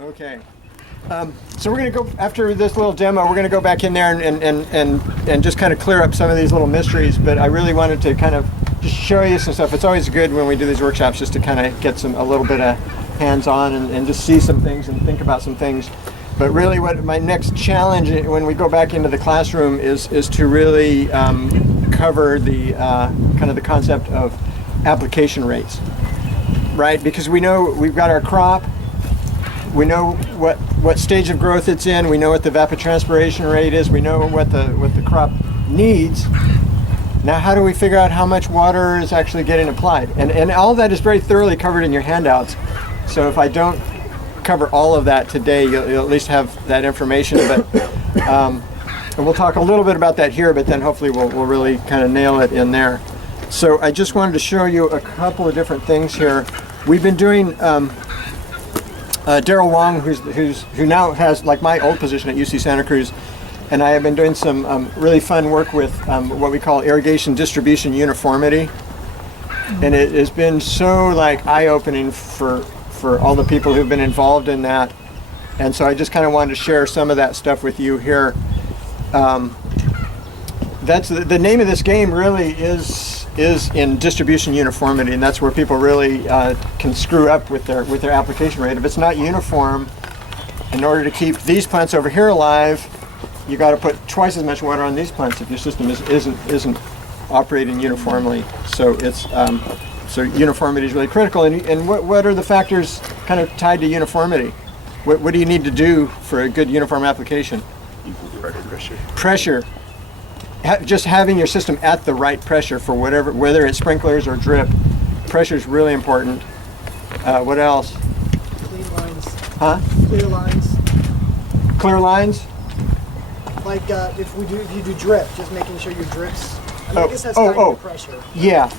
Okay. So we're going to go, after this little demo, we're going to go back in there and just kind of clear up some of these little mysteries, but I really wanted to kind of just show you some stuff. It's always good when we do these workshops just to kind of get a little bit of hands-on and just see some things and think about some things. But really what my next challenge when we go back into the classroom is to really cover the kind of the concept of application rates, right? Because we know we've got our crop, we know what stage of growth it's in, we know what the evapotranspiration rate is, we know what the crop needs. Now how do we figure out how much water is actually getting applied? And all that is very thoroughly covered in your handouts. So if I don't cover all of that today, you'll at least have that information. But and we'll talk a little bit about that here, but then hopefully we'll really kind of nail it in there. So I just wanted to show you a couple of different things here. We've been doing Daryl Wong, who now has like my old position at UC Santa Cruz, and I have been doing some really fun work with what we call irrigation distribution uniformity, and it has been so like eye-opening for all the people who've been involved in that. And so I just kind of wanted to share some of that stuff with you here. That's the name of this game really is in distribution uniformity, and that's where people really can screw up with their application rate. If it's not uniform, in order to keep these plants over here alive, you got to put twice as much water on these plants if your system isn't operating uniformly. So it's so uniformity is really critical. And what are the factors kind of tied to uniformity? What do you need to do for a good uniform application? Equal pressure. Pressure. Just having your system at the right pressure for whether it's sprinklers or drip, pressure is really important. What else? Clean lines. Huh? Clear lines. Clear lines? Like if you do drip, just making sure your drips. I guess that's tied to pressure. Yeah,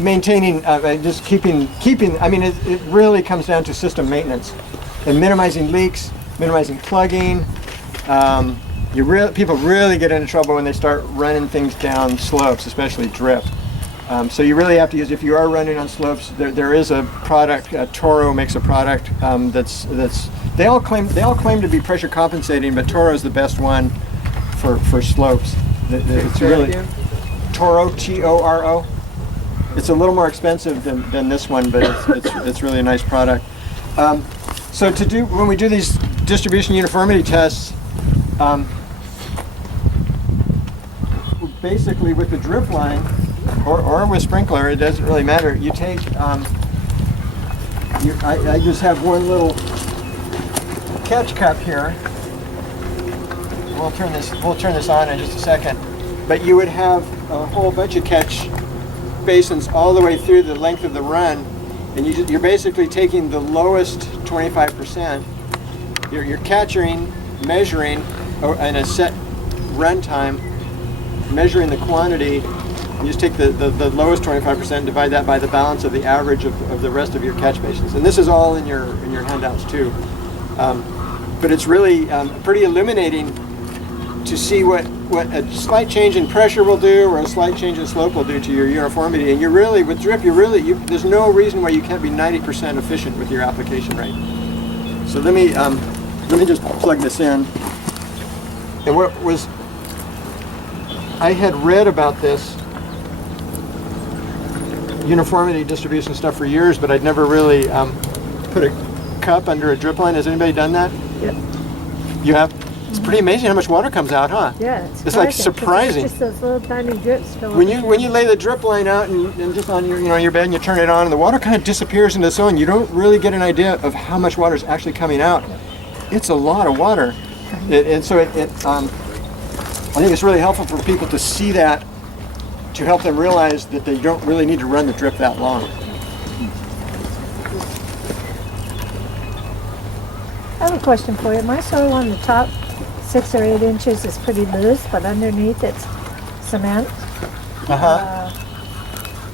maintaining, just keeping. I mean, it really comes down to system maintenance and minimizing leaks, minimizing plugging. People really get into trouble when they start running things down slopes, especially drip. So you really have to use, if you are running on slopes, there is a product, Toro makes a product that's they all claim to be pressure compensating, but Toro is the best one for slopes. It's really Toro, T-O-R-O. It's a little more expensive than this one, but it's really a nice product. So when we do these distribution uniformity tests, basically with the drip line or with sprinkler, it doesn't really matter. You take, I just have one little catch cup here. We'll turn this on in just a second. But you would have a whole bunch of catch basins all the way through the length of the run, and you're basically taking the lowest 25%. You're catching, measuring in a set run time, measuring the quantity. You just take the lowest 25% and divide that by the balance of the average of the rest of your catch basins. And this is all in your handouts too. But it's really pretty illuminating to see what a slight change in pressure will do or a slight change in slope will do to your uniformity. And with drip, there's no reason why you can't be 90% efficient with your application rate. So let me just plug this in. And I had read about this uniformity distribution stuff for years, but I'd never really put a cup under a drip line. Has anybody done that? Yep. You have? It's pretty amazing how much water comes out, huh? Yeah, it's like surprising. It's just those little tiny drips filling. When you lay the drip line out and just on your bed and you turn it on and the water kind of disappears into the zone, you don't really get an idea of how much water is actually coming out. It's a lot of water, and so I think it's really helpful for people to see that, to help them realize that they don't really need to run the drip that long. I have a question for you. My soil on the top 6 or 8 inches is pretty loose, but underneath it's cement.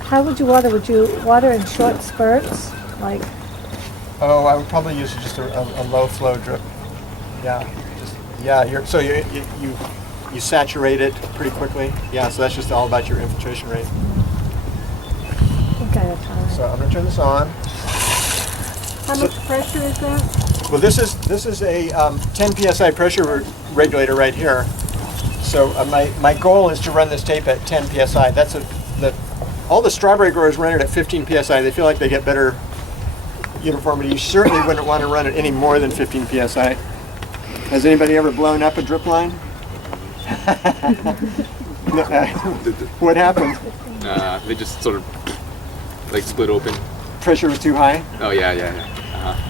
How would you water? Would you water in short spurts? Like? Oh, I would probably use just a low flow drip. Yeah. You saturate it pretty quickly. Yeah, so that's just all about your infiltration rate. Okay. So I'm going to turn this on. How much pressure is that? Well, this is a 10 psi pressure regulator right here. So my goal is to run this tape at 10 psi. All the strawberry growers run it at 15 psi. They feel like they get better uniformity. You certainly wouldn't want to run it any more than 15 psi. Has anybody ever blown up a drip line? What happened? They just sort of like split open. Pressure was too high? Oh yeah.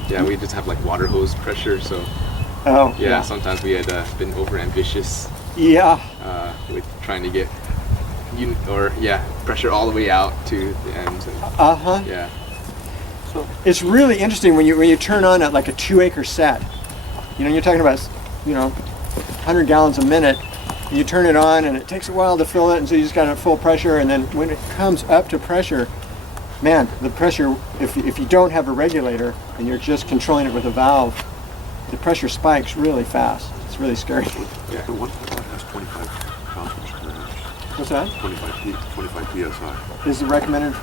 Yeah, we just have like water hose pressure, so Oh, yeah. Sometimes we had been over ambitious Yeah. with trying to get pressure all the way out to the ends. And, Uh-huh. yeah. So it's really interesting when you turn on at like a 2-acre set. You know, you're talking about, 100 gallons a minute. You turn it on and it takes a while to fill it, and so you just got it at full pressure, and then when it comes up to pressure, man, the pressure, if you don't have a regulator and you're just controlling it with a valve, the pressure spikes really fast. It's really scary. Yeah, the one has 25 pounds per inch. What's that? 25 psi. Is the recommended,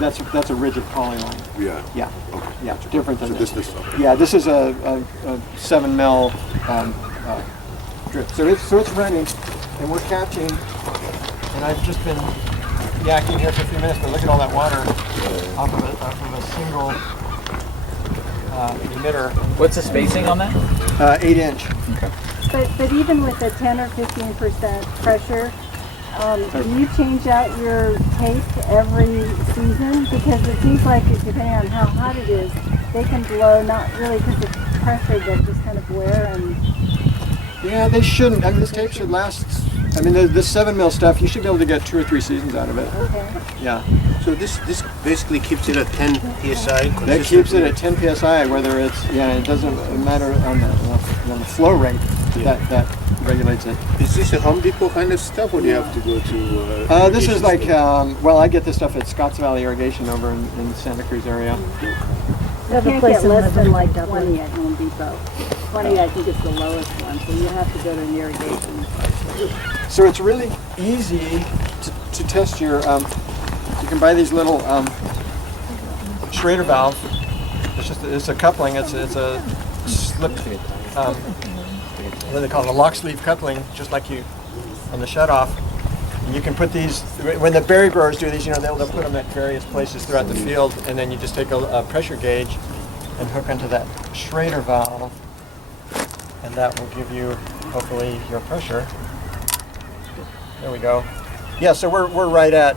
that's a rigid poly line. Yeah. Yeah. Okay. Yeah, different than So this. this stuff. Yeah, this is a 7 mil drip. So it's running, and we're catching, and I've just been yakking here for a few minutes, but look at all that water off of a single emitter. What's the spacing on that? 8-inch. But even with the 10 or 15% pressure, do you change out your tape every season? Because it seems like depending on how hot it is, they can blow, not really because of pressure, but just kind of wear and... Yeah, they shouldn't. I mean, this tape should last. I mean, this 7 mil stuff, you should be able to get 2 or 3 seasons out of it. Okay. Yeah. So this basically keeps it at 10 psi. That keeps it at 10 psi, whether it's, it doesn't matter on the flow rate, that regulates it. Is this a Home Depot kind of stuff, or do you have to go to? This is irrigation like, store? I get this stuff at Scotts Valley Irrigation over in the Santa Cruz area. We have a Can't place get in less than Livermore, like Dublin. 20 at Home Depot. 20, I think, is the lowest one, so you have to go to an irrigation. So it's really easy to test your, you can buy these little Schrader valve. It's a coupling, it's a slip, what do they call it, a lock sleeve coupling, just like you on the shutoff. And you can put these, when the berry growers do these, they'll put them at various places throughout the field, and then you just take a pressure gauge and hook onto that Schrader valve, and that will give you, hopefully, your pressure. There we go. Yeah, so we're right at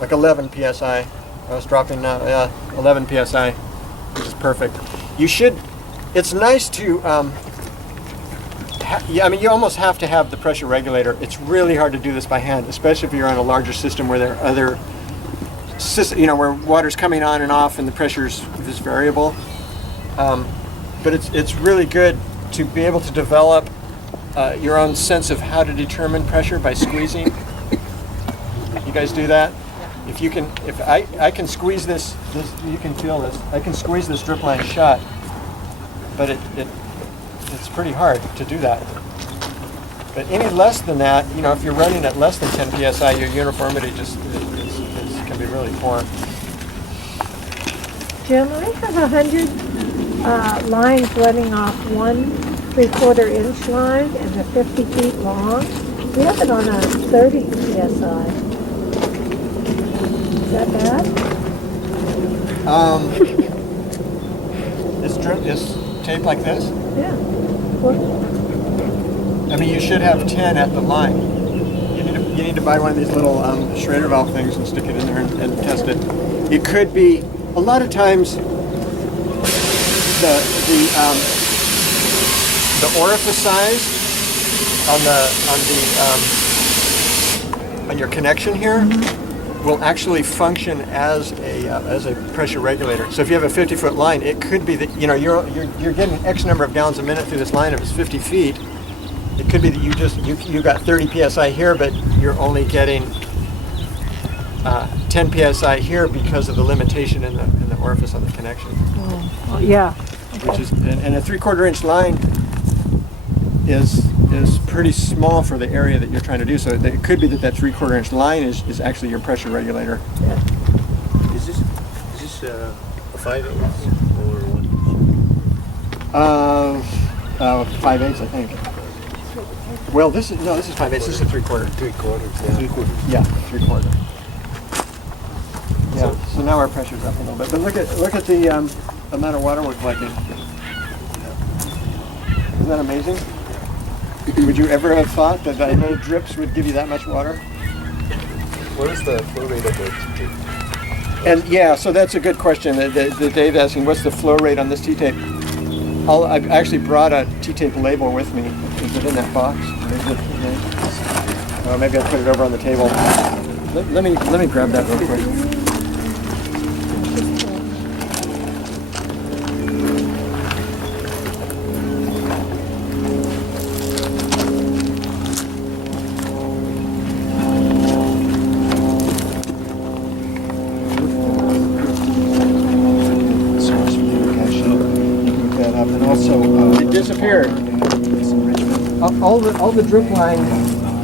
like 11 psi. I was dropping 11 psi, which is perfect. You should. It's nice to. You almost have to have the pressure regulator. It's really hard to do this by hand, especially if you're on a larger system where there are other, where water's coming on and off and the pressure's is variable. But it's really good to be able to develop your own sense of how to determine pressure by squeezing. You guys do that? If you can, if I can squeeze this, you can feel this. I can squeeze this drip line shut, but it's pretty hard to do that. But any less than that, if you're running at less than 10 psi, your uniformity just can be really poor. Jim, I have 100 lines running off 1 3/4 inch line and they're 50 feet long. We have it on a 30 psi. Is that bad? This tape like this? Yeah. You should have 10 at the line. You need to buy one of these little Schrader valve things and stick it in there and test it. It could be, a lot of times, the orifice size on your connection here will actually function as a pressure regulator. So if you have a 50-foot line, it could be that you're getting X number of gallons a minute through this line. If it's 50 feet, it could be that you got 30 psi here, but you're only getting 10 psi here because of the limitation in the orifice on the connection. Oh, yeah. Which is, and a 3/4 inch line is pretty small for the area that you're trying to do. So it could be that 3/4 inch line is actually your pressure regulator. Is this a 5/8 or what? 5/8, I think. Well, this is 5/8. This is a 3/4. 3/4, yeah. 3/4. Yeah, 3/4. Yeah. So now our pressure's up a little bit. But look at the amount of water we're collecting. Isn't that amazing? Would you ever have thought that no drips would give you that much water? What is the flow rate of the T-tape? And yeah, so that's a good question that Dave's asking. What's the flow rate on this T-tape? I've actually brought a T-tape label with me. Is it in that box? Or is it, maybe I'll put it over on the table. Let me grab that real quick. It disappeared. All the drip line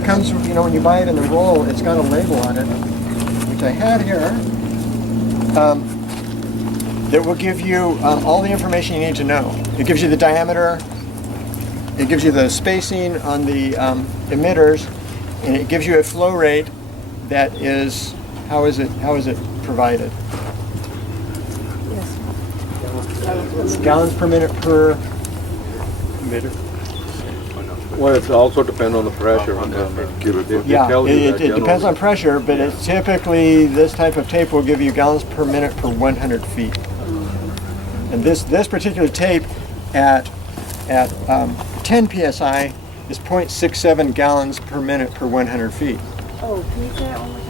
comes from, when you buy it in the roll, it's got a label on it, which I had here, that will give you all the information you need to know. It gives you the diameter, it gives you the spacing on the emitters, and it gives you a flow rate that is, how is it provided? It's gallons per minute per emitter. Well, it also depends on the pressure on the Yeah, it depends on pressure, but it's typically, this type of tape will give you gallons per minute per 100 feet. And this particular tape at 10 psi is 0.67 gallons per minute per 100 feet. Oh, can you say that one more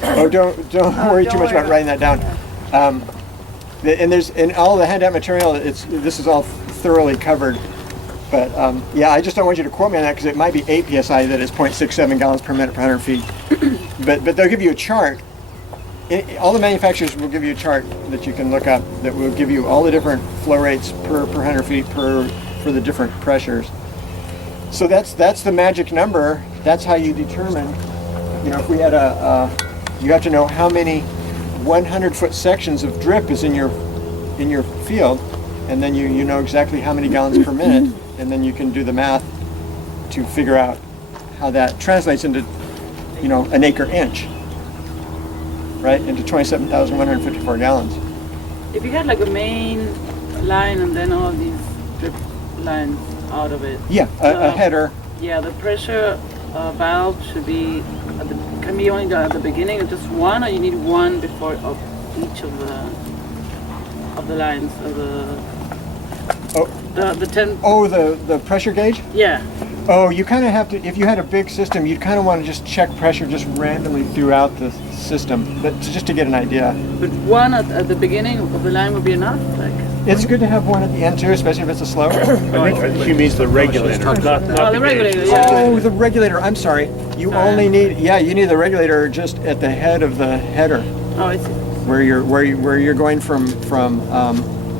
time? Oh, don't worry too much about writing that down. And there's in all the handout material, this is all thoroughly covered. But yeah, I just don't want you to quote me on that because it might be 8 psi that is 0.67 gallons per minute per 100 feet. but they'll give you a chart. All the manufacturers will give you a chart that you can look up that will give you all the different flow rates per 100 feet for the different pressures. So that's the magic number. That's how you determine. If we had you have to know how many 100-foot sections of drip is in your field, and then you know exactly how many gallons per minute, and then you can do the math to figure out how that translates into an acre inch, right, into 27,154 gallons. If you had like a main line and then all these drip lines out of it. Yeah, a header. Yeah, the pressure valve should be can be only at the beginning, or just one, or you need one before of each of the lines of the 10. Oh, the pressure gauge? Yeah. Oh, you kind of have to, if you had a big system, you'd kind of want to just check pressure just randomly throughout the system, but just to get an idea. But one at the beginning of the line would be enough? It's good to have one at the end too, especially if it's a slow. I think she means the regulator. Oh, the regulator, yeah. Oh, the regulator, I'm sorry. You only need, you need the regulator just at the head of the header. Oh, I see. Where you're going from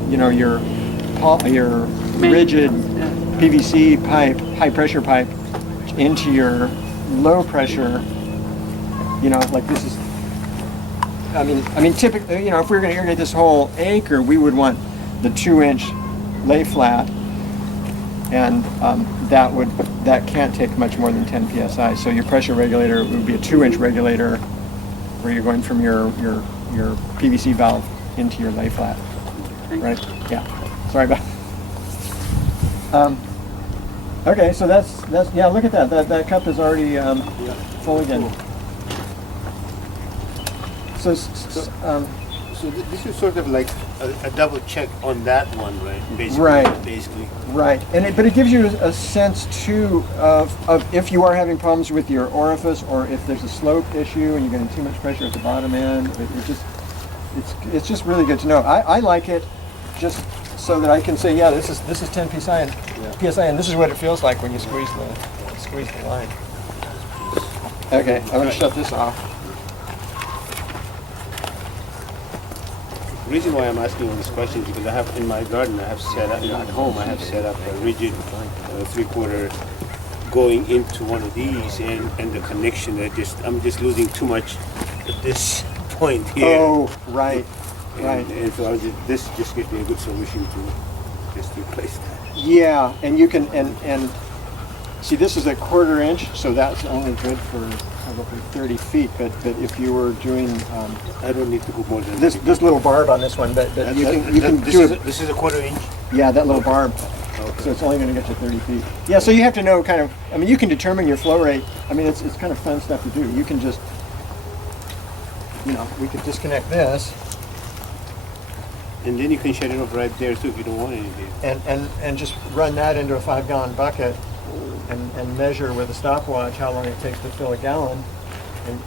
your rigid PVC pipe, high pressure pipe, into your low pressure, like this is, I mean typically, if we were going to irrigate this whole acre, we would want the 2-inch lay flat, and that can't take much more than 10 psi. So your pressure regulator would be a 2-inch regulator, where you're going from your PVC valve into your lay flat, right? Yeah. Sorry about. Okay, so that's yeah. Look at that. That cup is already full again. So this is sort of like a double check on that one, right? Basically. Right. Basically. Right, but it gives you a sense too of if you are having problems with your orifice, or if there's a slope issue and you're getting too much pressure at the bottom end. It's just really good to know. I like it just so that I can say, yeah, this is 10 psi and this is what it feels like when you squeeze the line. Okay, I'm going to shut this off. The reason why I'm asking this question is because I have in my garden, I have set up, at home, I have set up a rigid 3/4 going into one of these, and the connection, I'm just losing too much at this point here. Oh, right. Right. And so this just gives me a good solution to just replace that. Yeah, and you can, and see, this is a 1/4 inch, so that's only good for probably 30 feet, but if you were doing I don't need to go more than this little barb on this one, but you can do it. This is a 1/4 inch. Yeah, that little barb. Okay. So it's only going to get to 30 feet. Yeah, so you have to know kind of, I mean, you can determine your flow rate. I mean, it's kind of fun stuff to do. You can just, you know, we could disconnect this And then you can shut it off right there too if you don't want anything. and just run that into a 5-gallon bucket and measure with a stopwatch how long it takes to fill a gallon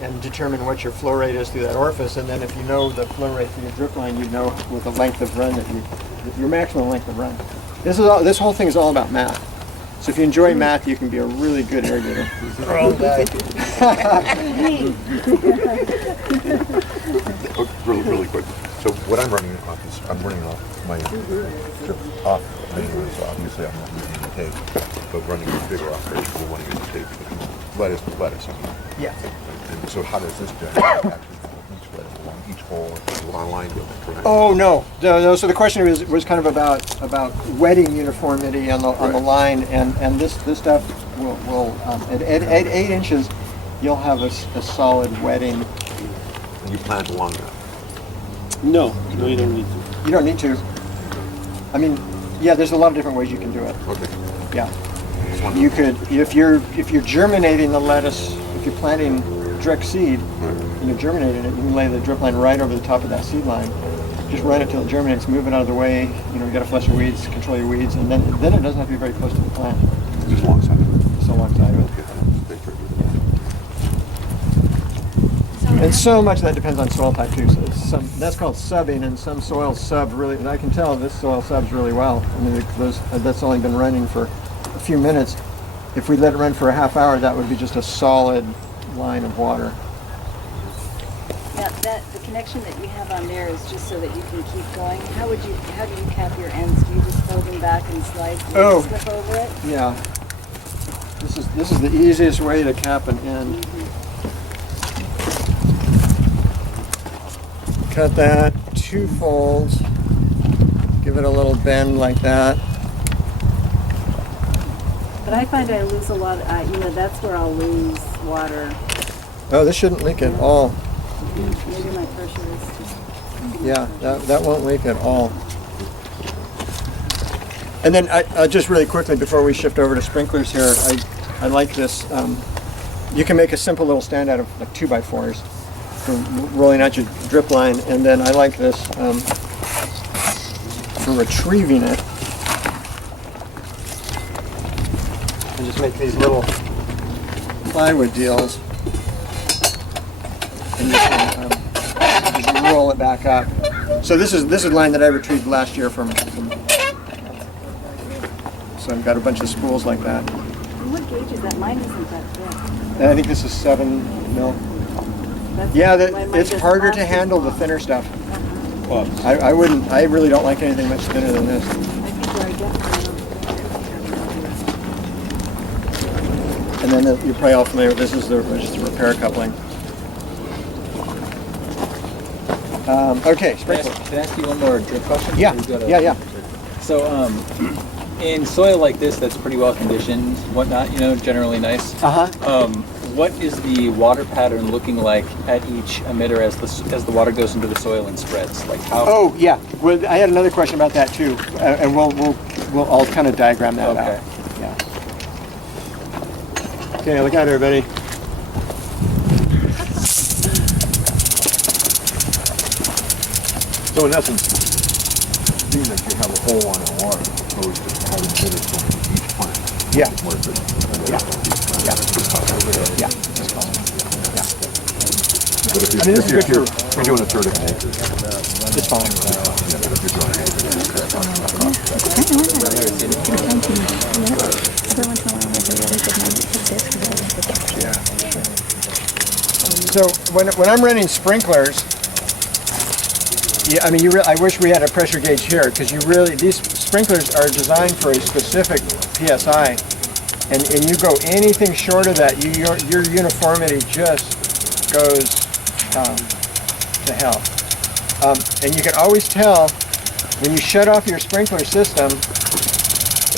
and determine what your flow rate is through that orifice. And then if you know the flow rate through your drip line, you know with the length of run that your maximum length of run. This whole thing is all about math. So if you enjoy math, you can be a really good irrigator. Really quick. So what I'm running off is I'm running off my drip off manual, so obviously I'm not using the tape, but running a bigger operation, we're running the tape. Lettuce to lettuce. I mean. Yeah. And so how does this actually for each lettuce along each hole along line building, correct? Oh no. So the question was kind of about wetting uniformity on the line, and this stuff will at 8 inches, you'll have a solid wetting. And you plant along that. No, you don't need to. You don't need to. I mean, yeah, there's a lot of different ways you can do it. Okay. Yeah. You could, if you're germinating the lettuce, if you're planting direct seed and you're germinating it, you can lay the drip line right over the top of that seed line. Just run it till it germinates, move it out of the way. You know, you got to flush your weeds, control your weeds, and then it doesn't have to be very close to the plant. Just alongside of it. Just alongside of it. Okay. And so much of that depends on soil type too. So that's called subbing, and some soils sub really. And I can tell this soil subs really well. I mean, that's only been running for a few minutes. If we let it run for a half hour, that would be just a solid line of water. Yeah, the connection that you have on there is just so that you can keep going. How do you cap your ends? Do you just fold them back and slide and slip over it? Yeah. This is the easiest way to cap an end. Cut that 2 folds. Give it a little bend like that. But I find I lose a lot. That's where I'll lose water. Oh, this shouldn't leak at all. Maybe my pressure is just. Yeah, that won't leak at all. And then I just really quickly before we shift over to sprinklers here, I like this. You can make a simple little stand out of like 2x4s for rolling out your drip line, and then I like this for retrieving it. And just make these little plywood deals. And you can just roll it back up. So this is line that I retrieved last year from so I've got a bunch of spools like that. And what gauge is that? Mine isn't that thick. And I think this is 7 mil. That's Yeah, mine it's just harder to plastic handle the long. thinner stuff. Well, I really don't like anything much thinner than this. I think where I get And then you're probably all familiar with this is just the repair coupling. Okay, sprinkler. Can I ask you one more drip question? Yeah, We've got yeah. So, in soil like this, that's pretty well conditioned, whatnot, generally nice. What is the water pattern looking like at each emitter as the water goes into the soil and spreads? Like how? Oh yeah. Well, I had another question about that too, and I'll kind of diagram that out. Yeah. Okay, look out, everybody. So in essence, being that you have a whole line of water opposed to having emitters going to each plant. Yeah. It's more efficient. Yeah. Yeah. But if I mean, this is good you're doing a third of an acre, It's fine. if you're doing an So when I'm running sprinklers, yeah, I mean, I wish we had a pressure gauge here because these sprinklers are designed for a specific PSI, and you go anything short of that, your uniformity just goes to hell. And you can always tell when you shut off your sprinkler system,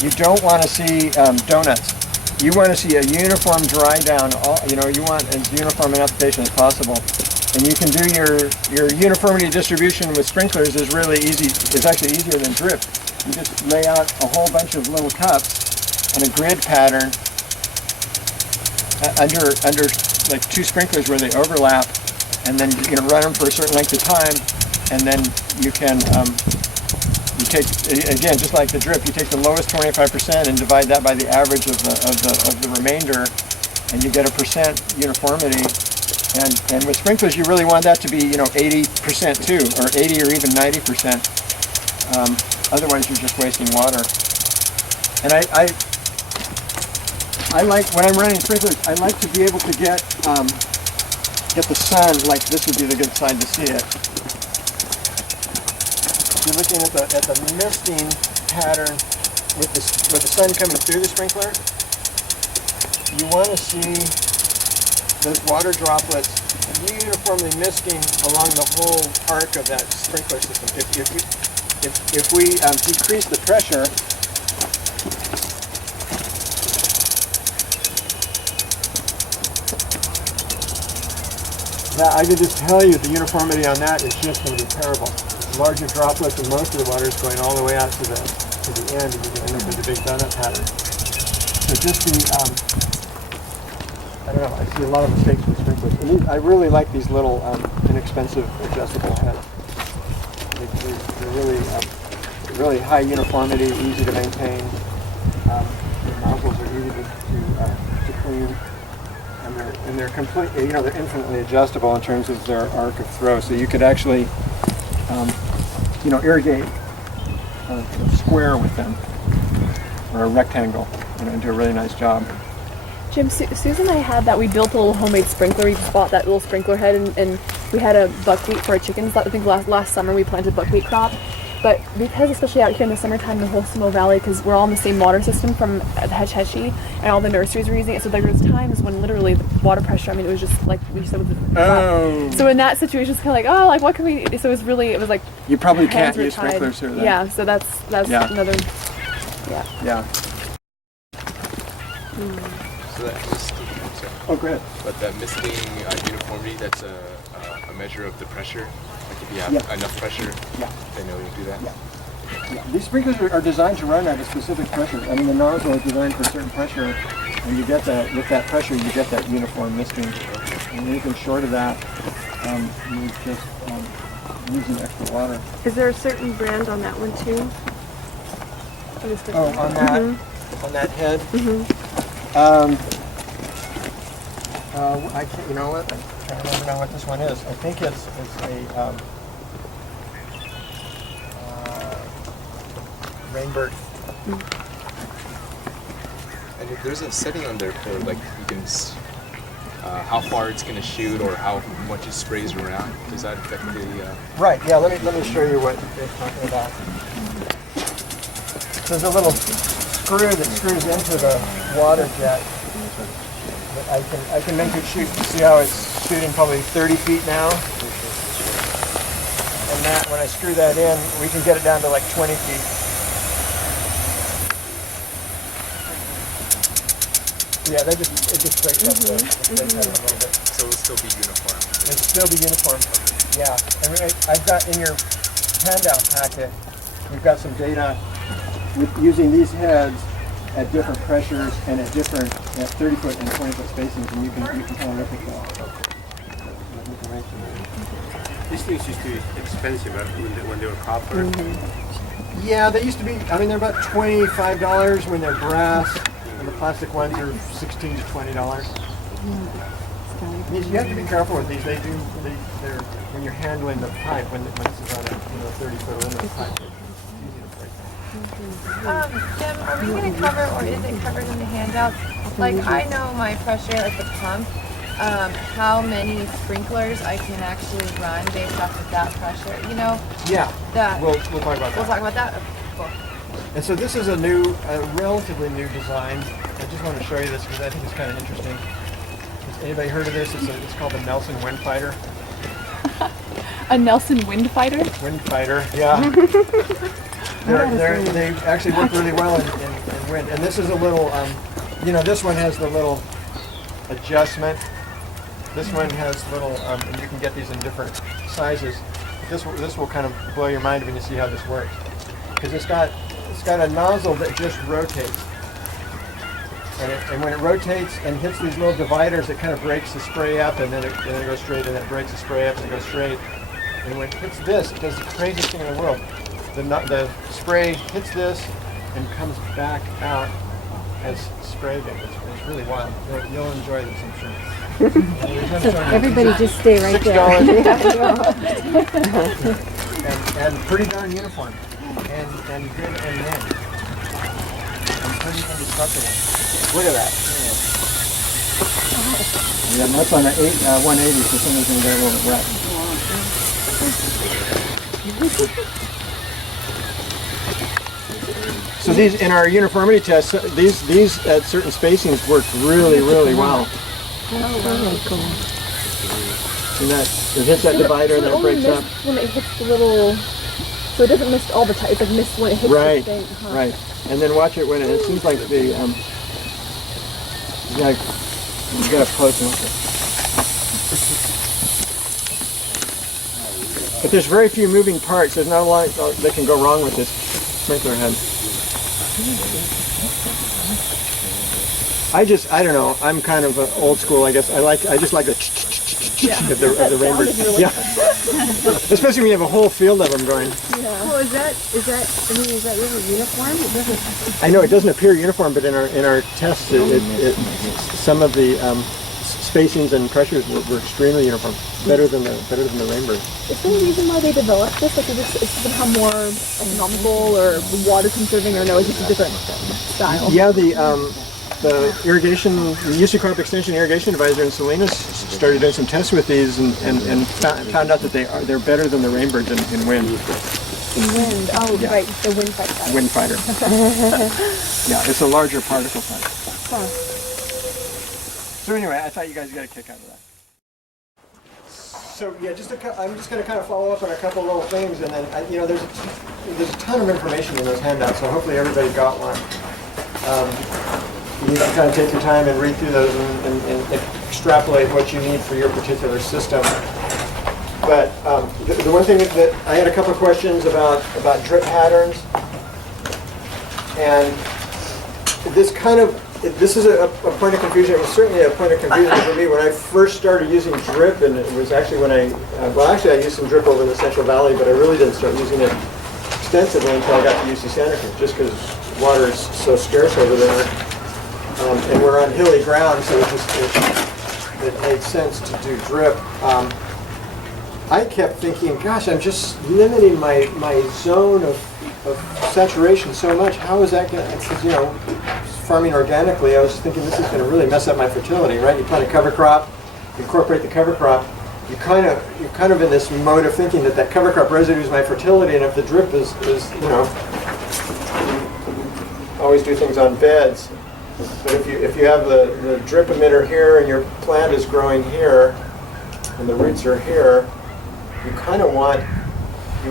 you don't want to see donuts. You want to see a uniform dry down. You want as uniform an application as possible. And you can do your uniformity distribution with sprinklers is really easy. It's actually easier than drip. You just lay out a whole bunch of little cups on a grid pattern under like 2 sprinklers where they overlap, and then run them for a certain length of time, and then you can you take, again, just like the drip, you take the lowest 25% and divide that by the average of the remainder, and you get a percent uniformity. And with sprinklers, you really want that to be 80% too, or 80 or even 90%. Otherwise, you're just wasting water. And I like, when I'm running sprinklers, I like to be able to get the sun, like this would be the good side to see it. You're looking at the misting pattern with the sun coming through the sprinkler. You want to see those water droplets uniformly misting along the whole arc of that sprinkler system. If we decrease the pressure, I can just tell you the uniformity on that is just going to be terrible. Larger droplets, and most of the water is going all the way out to the end, and you can end up with a big donut pattern. So just I don't know, I see a lot of mistakes with sprinklers. And I really like these little inexpensive adjustable heads. They're really high uniformity, easy to maintain. The nozzles are easy to clean. And they're completely, they're infinitely adjustable in terms of their arc of throw. So you could actually, irrigate a square with them, or a rectangle, and do a really nice job. Jim, Susan and I had that. We built a little homemade sprinkler. We just bought that little sprinkler head, and we had a buckwheat for our chickens. I think last summer we planted buckwheat crop. But because, especially out here in the summertime in the whole Sumo Valley, because we're all in the same water system from the Hetch Hetchy, and all the nurseries were using it, so there was times when literally the water pressure, it was just like we said. So in that situation, it's kind of like, what can we do? So it was like you probably can't use sprinklers here. Then. Yeah, so that's another. Yeah. So that misting, oh, go ahead. But that misting uniformity, that's a measure of the pressure. Like if you have enough pressure, they know you do that. Yeah. These sprinklers are designed to run at a specific pressure. The nozzle is designed for a certain pressure, and you get that with that pressure, you get that uniform misting. And anything short of that, you're just using extra water. Is there a certain brand on that one too? On that head. I can't. You know what? I can't remember now what this one is. I think it's a Rainbird. And if there's a setting on there for like you can how far it's going to shoot or how much it sprays around. Does that affect the? Right. Yeah. Let me show you what they're talking about. There's a little screw that screws into the water jet. I can make it shoot. See how it's shooting probably 30 feet now? And that, when I screw that in, we can get it down to like 20 feet. Yeah, it just breaks up the space head a little bit. So it'll still be uniform. It'll still be uniform. Yeah. And I've got in your handout packet, we've got some data with using these heads at different pressures and at 30-foot and 20-foot spacings, and you can kind of look at that information. These things used to be expensive when they were copper. Yeah, they used to be. They're about $25 when they're brass, and the plastic ones are $16 to $20. You have to be careful with these. They're when you're handling the pipe when this is on a 30-foot aluminum pipe. Jim, are we going to cover, or is it covered in the handouts? Like, I know my pressure at the pump, how many sprinklers I can actually run based off of that pressure, Yeah, we'll talk about that. We'll talk about that? Okay, cool. And so this is a relatively new design. I just want to show you this because I think it's kind of interesting. Has anybody heard of this? It's called the Nelson Windfighter. A Nelson wind fighter? Wind fighter, yeah. They actually work really well in wind. And this is a little, this one has the little adjustment. This one has little, and you can get these in different sizes. This will kind of blow your mind when you see how this works. Because it's got a nozzle that just rotates. And when it rotates and hits these little dividers, it kind of breaks the spray up, and then it goes straight, and it breaks the spray up, and it goes straight. And when it hits this, it does the craziest thing in the world. The spray hits this and comes back out as spray again. It's really wild. You'll enjoy this, I'm sure. So everybody just stay right there. and pretty darn uniform. And good and in. And pretty indestructible. Look at that. Yeah, and that's on an 180, so somebody's going to get a little bit wet. So these, in our uniformity tests, these at certain spacings work really, really well. Oh, cool. And that, it hits that divider and then it breaks up. When it hits the little, so it doesn't miss all the time, it's like missed when it hits Right, the thing. Huh. right. And then watch it when it seems like the, you gotta close enough. But there's very few moving parts. There's not a lot that can go wrong with this sprinkler head. I don't know. I'm kind of old school, I guess. I just like the of the rainbirds. Really yeah. Especially when you have a whole field of them going. Yeah. Well, is that really uniform? It doesn't. I know it doesn't appear uniform, but in our tests, some of the spacings and pressures were extremely uniform, better than the rainbird. Is there a reason why they developed this? Like, is this to become more economical or water conserving, or no? Is it a different style? Yeah, the irrigation, the UC Crop Extension Irrigation Advisor in Salinas started doing some tests with these and found out that they're better than the rainbirds in wind. In wind, oh yeah. Right, the wind fighter. Wind fighter. Yeah, it's a larger particle size. Huh. So anyway, I thought you guys got a kick out of that. So yeah, I'm just going to kind of follow up on a couple little things, and then there's a ton of information in those handouts, so hopefully everybody got one. You need to kind of take your time and read through those and extrapolate what you need for your particular system. But the one thing that I had a couple of questions about drip patterns, and this is a point of confusion. It was certainly a point of confusion for me when I first started using drip, and it was actually when I used some drip over in the Central Valley, but I really didn't start using it extensively until I got to UC Santa Cruz, just because water is so scarce over there. And we're on hilly ground, so it made sense to do drip. I kept thinking, gosh, I'm just limiting my zone of saturation so much. How is that going to, farming organically, I was thinking this is going to really mess up my fertility, right? You plant a cover crop, you incorporate the cover crop, you're kind of in this mode of thinking that cover crop residue is my fertility, and if the drip is always do things on beds. But if you have the drip emitter here and your plant is growing here and the roots are here, you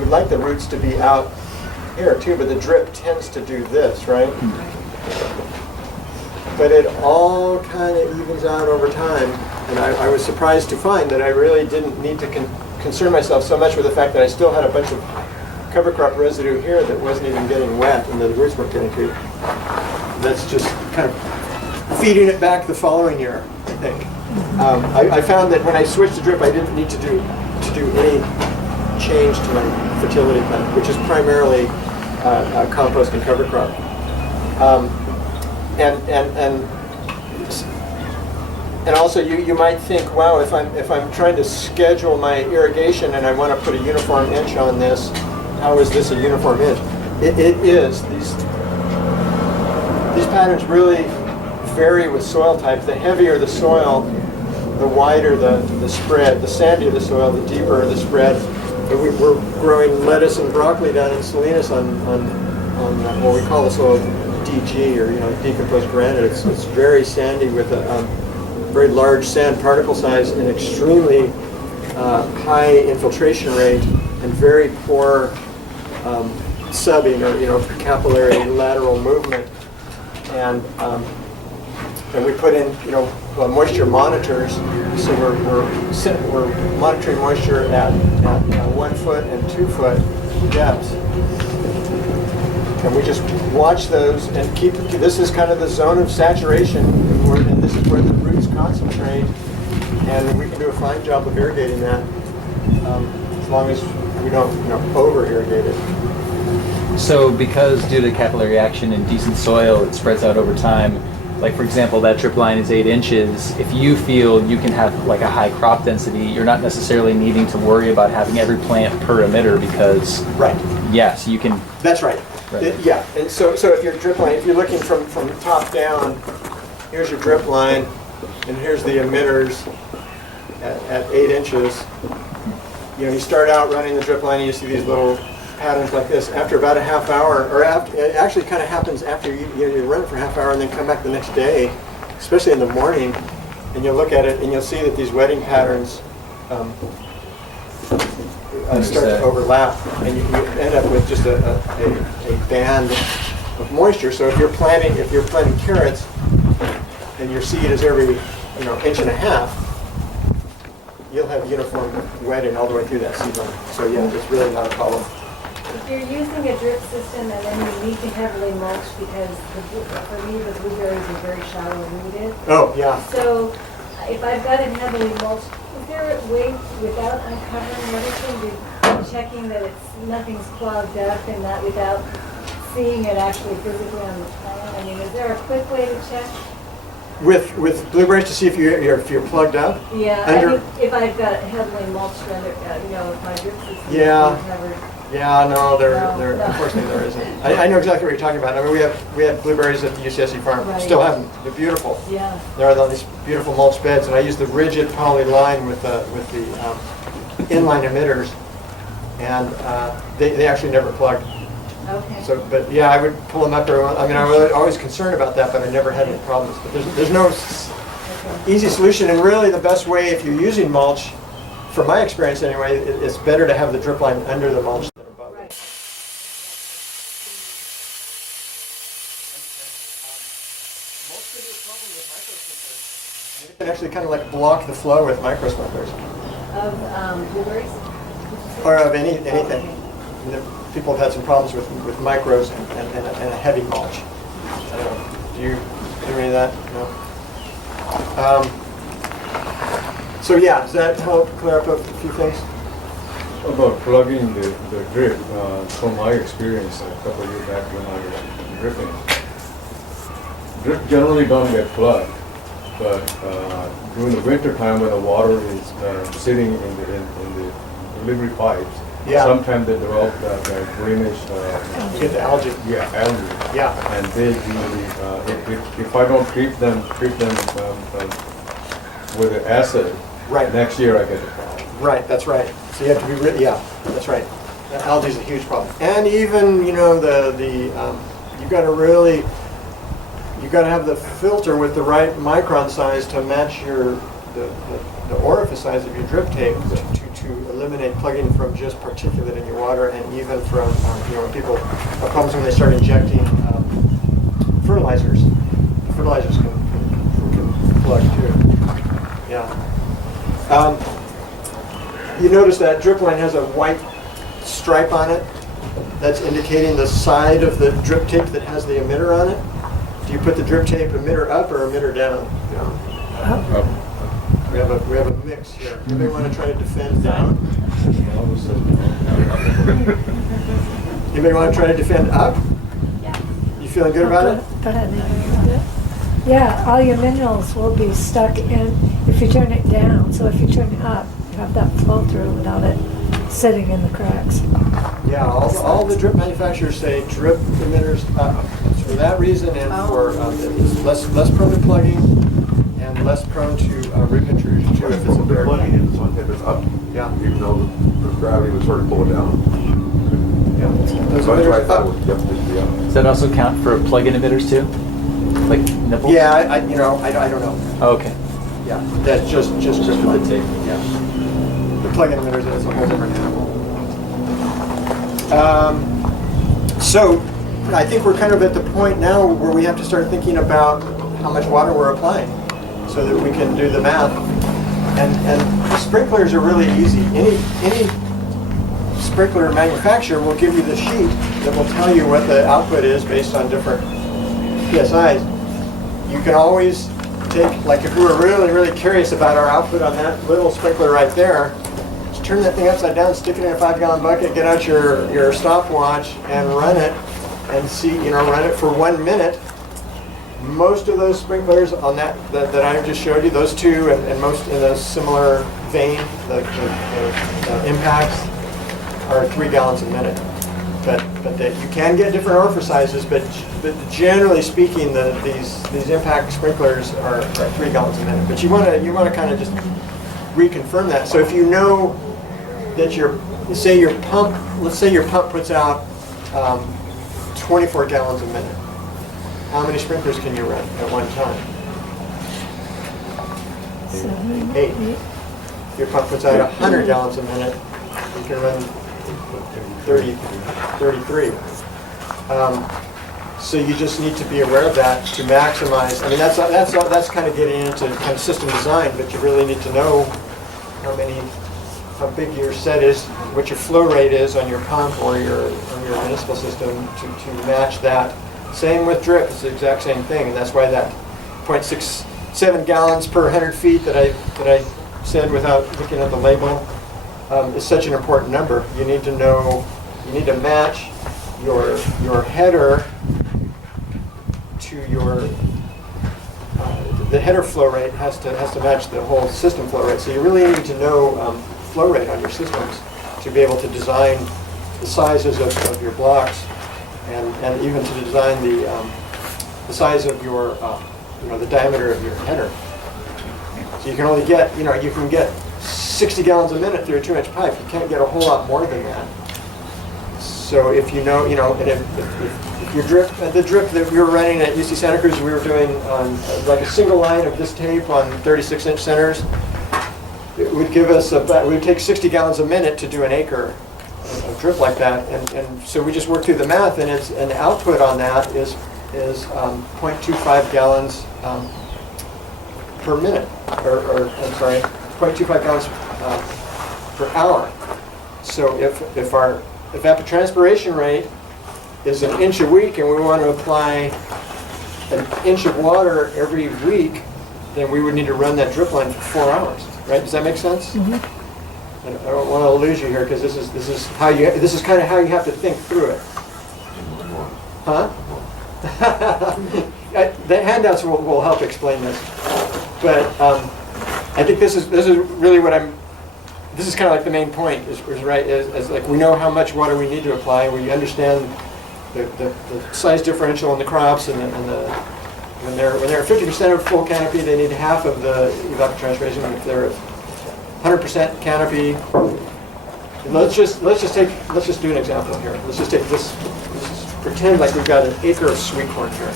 would like the roots to be out here too, but the drip tends to do this, right? But it all kind of evens out over time, and I was surprised to find that I really didn't need to concern myself so much with the fact that I still had a bunch of cover crop residue here that wasn't even getting wet and the roots weren't getting to. That's just kind of feeding it back the following year, I think. I found that when I switched to drip, I didn't need to do any change to my fertility plan, which is primarily compost and cover crop. And also you might think, wow, if I'm trying to schedule my irrigation and I want to put a uniform inch on this, how is this a uniform inch? It is. These patterns really vary with soil type. The heavier the soil, the wider the spread. The sandier the soil, the deeper the spread. We're growing lettuce and broccoli down in Salinas on what we call the soil DG, or decomposed granite. It's very sandy with a very large sand particle size and extremely high infiltration rate and very poor subbing, or capillary lateral movement, and we put in moisture monitors, so we're monitoring moisture at 1 foot and 2 foot depths, and we just watch those and keep. This is kind of the zone of saturation, and this is where the roots concentrate, and we can do a fine job of irrigating that, as long as we don't over irrigate it. So because due to capillary action and decent soil, it spreads out over time. Like for example, that drip line is 8 inches. If you feel you can have like a high crop density, you're not necessarily needing to worry about having every plant per emitter because yes, you can. That's right. Yeah, and so if your drip line, if you're looking from top down, here's your drip line, and here's the emitters at 8 inches. You start out running the drip line, and you see these little patterns like this. After about a half hour, or after, it actually kind of happens after you run it for a half hour and then come back the next day, especially in the morning, and you'll look at it and you'll see that these wetting patterns start to overlap, and you end up with just a band of moisture. So if you're planting carrots and your seed is every inch and a half, you'll have uniform wetting all the way through that seed line. So yeah, it's really not a problem. If you're using a drip system and then you need to heavily mulch because for me the blueberries are very shallow rooted. Oh yeah. So if I've got it heavily mulched, is there a way without uncovering everything, checking that nothing's clogged up and that without seeing it actually physically on the plant? I mean, is there a quick way to check? With blueberries to see if you're plugged up? Yeah, I mean, if I've got it heavily mulched under, if my drip system is covered. Yeah, no, unfortunately there isn't. I know exactly what you're talking about. I mean, we had blueberries at the UCSC farm. Right. Still have them. They're beautiful. Yeah. There are these beautiful mulch beds, and I use the rigid poly line with the inline emitters, and they actually never plugged. Okay. So, but yeah, I would pull them up every once. I mean, I was always concerned about that, but I never had any problems. But there's no easy solution, and really the best way if you're using mulch, from my experience anyway, it's better to have the drip line under the mulch than above it. It can actually kind of like block the flow with micro sprinklers. Of blueberries? Or of anything. People have had some problems with micros and a heavy mulch. I don't know. Do you do any of that? No. So yeah, does that help clear up a few things? About plugging the drip, from my experience a couple of years back when I was dripping, drip generally don't get plugged, but during the winter time when the water is sitting in the delivery pipes, sometimes they develop that greenish. You get the algae. Yeah, algae. Yeah. And they usually, if I don't treat them with the acid, next year I get the problem. Right, that's right. So you have to be that's right. Algae is a huge problem. And even, you got to have the filter with the right micron size to match the orifice size of your drip tape to eliminate plugging from just particulate in your water, and even from when people have problems when they start injecting fertilizers. Fertilizers can plug too. Yeah. You notice that drip line has a white stripe on it that's indicating the side of the drip tape that has the emitter on it. Do you put the drip tape emitter up or emitter down? Up. We have a mix here. Anybody want to try to defend down? Anybody want to try to defend up? Yeah. You feeling good about it? Go ahead. Yeah, all your minerals will be stuck in if you turn it down. So if you turn it up, you have that flow through without it sitting in the cracks. Yeah, all the drip manufacturers say drip emitters up. It's for that reason, and for it's less prone to plugging and less prone to root intrusion too if it's a bare plugging if it's up. Yeah. Even though the gravity would sort of pull it down. Yeah. So that's why I thought it would be up. Does that also count for plug-in emitters too? Like nipples? Yeah, I don't know. Oh, okay. Yeah, that's just for the tape. Yeah. The plug-in emitters, that's a whole different animal. So I think we're kind of at the point now where we have to start thinking about how much water we're applying so that we can do the math. And sprinklers are really easy. Any sprinkler manufacturer will give you the sheet that will tell you what the output is based on different PSIs. You can always take, like if we were really, really curious about our output on that little sprinkler right there, just turn that thing upside down, stick it in a 5-gallon bucket, get out your stopwatch and run it and see, run it for 1 minute. Most of those sprinklers on that I just showed you, those two and most in a similar vein, the impacts are 3 gallons a minute. But you can get different orifice sizes, but generally speaking, these impact sprinklers are 3 gallons a minute. But you want to kind of just reconfirm that. So if you know that let's say your pump puts out 24 gallons a minute. How many sprinklers can you run at one time? 8. If your pump puts out 100 gallons a minute, you can run 33. So you just need to be aware of that to maximize. I mean, that's kind of getting into kind of system design, but you really need to know how big your set is, what your flow rate is on your pump or your municipal system to match that. Same with drip, it's the exact same thing, and that's why that 0.67 gallons per 100 feet that I said without looking at the label is such an important number. You need to know, you need to match your header to your the header flow rate has to match the whole system flow rate. So you really need to know flow rate on your systems to be able to design the sizes of your blocks and even to design the size of your the diameter of your header. So you can only get you can get 60 gallons a minute through a 2-inch pipe. You can't get a whole lot more than that. So if and if your drip, the drip that we were running at UC Santa Cruz, we were doing on like a single line of this tape on 36-inch centers. It would give us it would take 60 gallons a minute to do an acre of drip like that, and so we just worked through the math, and the output on that is 0.25 gallons per minute, or I'm sorry, 0.25 gallons per hour. So if our evapotranspiration rate is 1 inch a week, and we want to apply 1 inch of water every week, then we would need to run that drip line for 4 hours. Right? Does that make sense? Mm-hmm. I don't want to lose you here because this is kind of how you have to think through it. Huh? The handouts will help explain this. But I think this is really this is kind of like the main point is like we know how much water we need to apply. We understand the size differential in the crops and when they're 50% of full canopy, they need half of the evapotranspiration. If they're 100% canopy, let's just do an example here. Let's just take this. Let's pretend like we've got an acre of sweet corn here,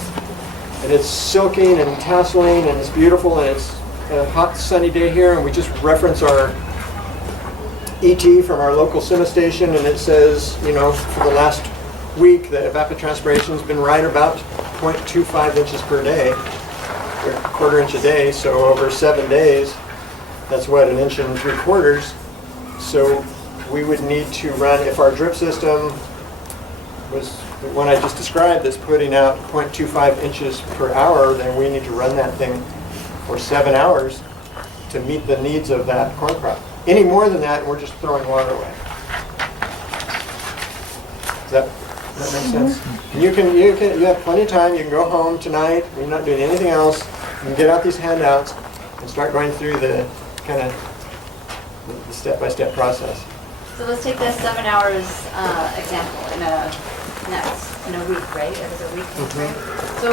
and it's silking and tasseling and it's beautiful and it's a hot sunny day here, and we just reference our ET from our local SIMA station, and it says, for the last week the evapotranspiration has been right about 0.25 inches per day, or a quarter inch a day. So over 7 days, that's what, 1 3/4 inches. So we would need to run, if our drip system was the one I just described that's putting out 0.25 inches per hour, then we need to run that thing for 7 hours to meet the needs of that corn crop. Any more than that, and we're just throwing water away. Does that make sense? And you have plenty of time. You can go home tonight. You're not doing anything else. You can get out these handouts and start going through the kind of the step-by-step process. So let's take the 7 hours example in a week, right? It was a week. Mm-hmm. So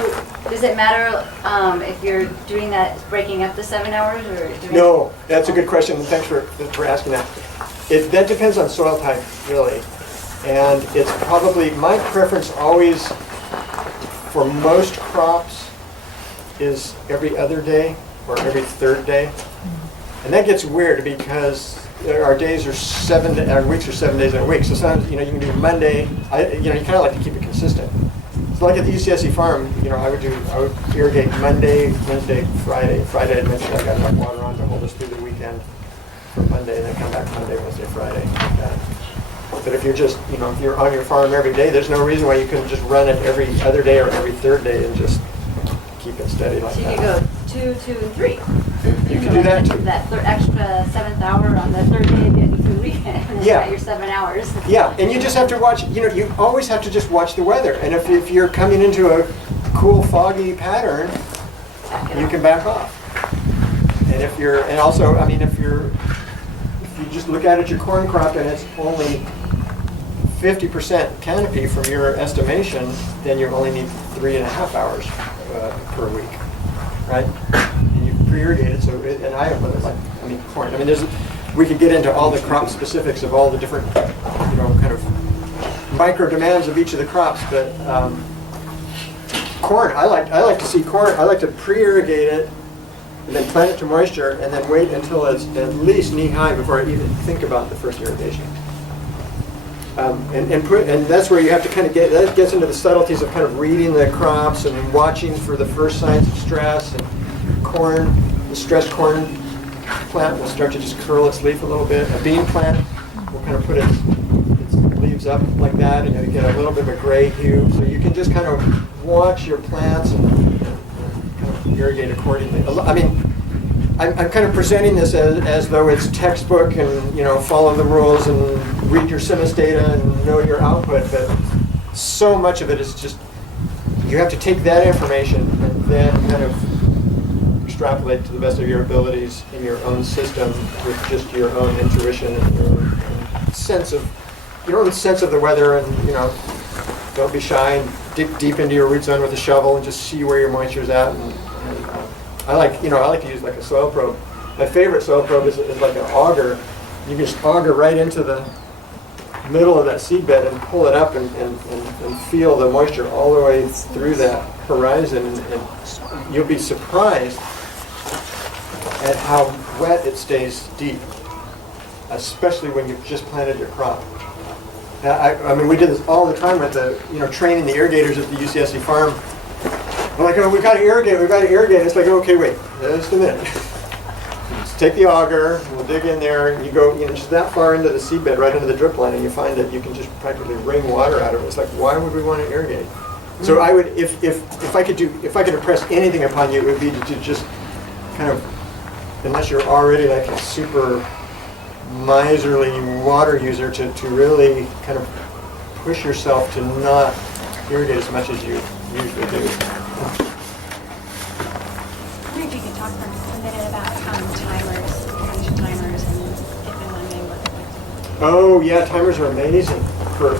does it matter if you're doing that, breaking up the 7 hours, or doing? No, that's a good question. Thanks for asking that. That depends on soil type, really. And it's probably, my preference always for most crops is every other day or every third day. And that gets weird because our days are our weeks are 7 days in a week. So sometimes, you can do Monday, you kind of like to keep it consistent. So like at the UCSC farm, I would irrigate Monday, Wednesday, Friday. Friday I'd make sure I got enough water on to hold us through the weekend for Monday, and then come back Monday, Wednesday, Friday, like that. But if you're just, if you're on your farm every day, there's no reason why you couldn't just run it every other day or every third day and just keep it steady like So you that. could go 2, 2, and 3. You can do that too. That extra 7th hour on the third day of getting through the weekend, and then Yeah. got your 7 hours. Yeah, and you just have to watch, you always have to just watch the weather. And if you're coming into a cool, foggy pattern, you can back off. And if you just look at your corn crop and it's only 50% canopy from your estimation, then you only need 3.5 hours per week, right? And you pre-irrigate it, and I have corn. We could get into all the crop specifics of all the different, kind of micro demands of each of the crops, but corn, I like to see corn. I like to pre-irrigate it, and then plant it to moisture, and then wait until it's at least knee-high before I even think about the first irrigation. And that's where you have to kind of that gets into the subtleties of kind of reading the crops and watching for the first signs of stress. And the stressed corn plant will start to just curl its leaf a little bit. A bean plant will kind of put its leaves up like that, and you get a little bit of a gray hue. So you can just kind of watch your plants and kind of irrigate accordingly. I'm kind of presenting this as though it's textbook and, follow the rules and read your CIMAS data and know your output, but so much of it is just, you have to take that information and then kind of extrapolate to the best of your abilities in your own system with just your own intuition and your own sense of the weather, and, don't be shy and dig deep into your root zone with a shovel and just see where your moisture's at. And I like to use like a soil probe. My favorite soil probe is like an auger. You can just auger right into the middle of that seed bed and pull it up and feel the moisture all the way through that horizon, and you'll be surprised at how wet it stays deep, especially when you've just planted your crop. We did this all the time with training the irrigators at the UCSC farm. I'm like, we got to irrigate. It's like, okay, wait, just a minute. Just take the auger, we'll dig in there, and you go, just that far into the seedbed, right into the drip line, and you find that you can just practically wring water out of it. It's like, why would we want to irrigate? So I would, if I could impress anything upon you, it would be to just kind of, unless you're already like a super miserly water user, to really kind of push yourself to not irrigate as much as you usually do. I wonder if you could talk for a minute about timers, irrigation timers, and if and when they work effectively. Oh yeah, timers are amazing for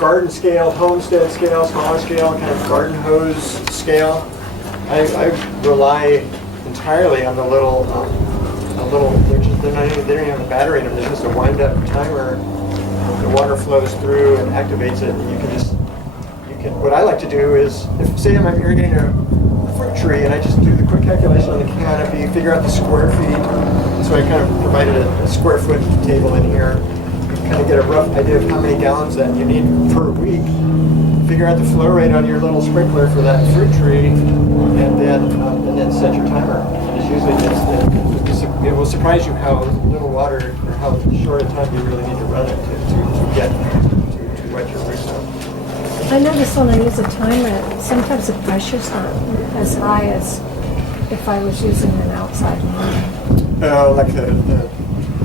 garden scale, homestead scale, smaller scale, kind of garden hose scale. I rely entirely on the little. They don't even have a battery in them. There's just a wind-up timer. The water flows through and activates it, and you can. What I like to do is, say I'm irrigating a fruit tree, and I just do the quick calculation on the canopy, figure out the square feet. So I kind of provided a square foot table in here. You kind of get a rough idea of how many gallons that you need per week. Figure out the flow rate on your little sprinkler for that fruit tree, and then set your timer. It's usually it will surprise you how little water or how short a time you really need to run it to get to wet your root zone. I notice when I use a timer, sometimes the pressure's not as high as if I was using an outside line. Oh, like the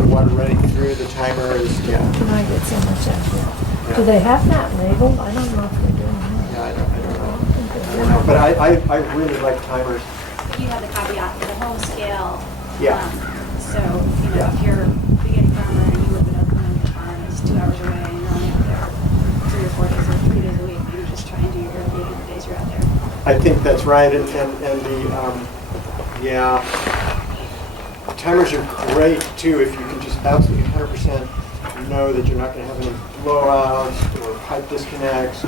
water running through the timer is, yeah. I get so much out of it. Yeah. Do they have that labeled? I don't know if they're doing that. Yeah, I don't know. But I really like timers. You have the caveat for the home scale. Yeah. So, if you're a beginning farmer and you live in Oakland and your farm is 2 hours away and you're only out there 3 or 4 days or 3 days a week, you just try and do your irrigating the days you're out there. I think that's right, and timers are great too if you can just absolutely 100% know that you're not going to have any blowouts or pipe disconnects.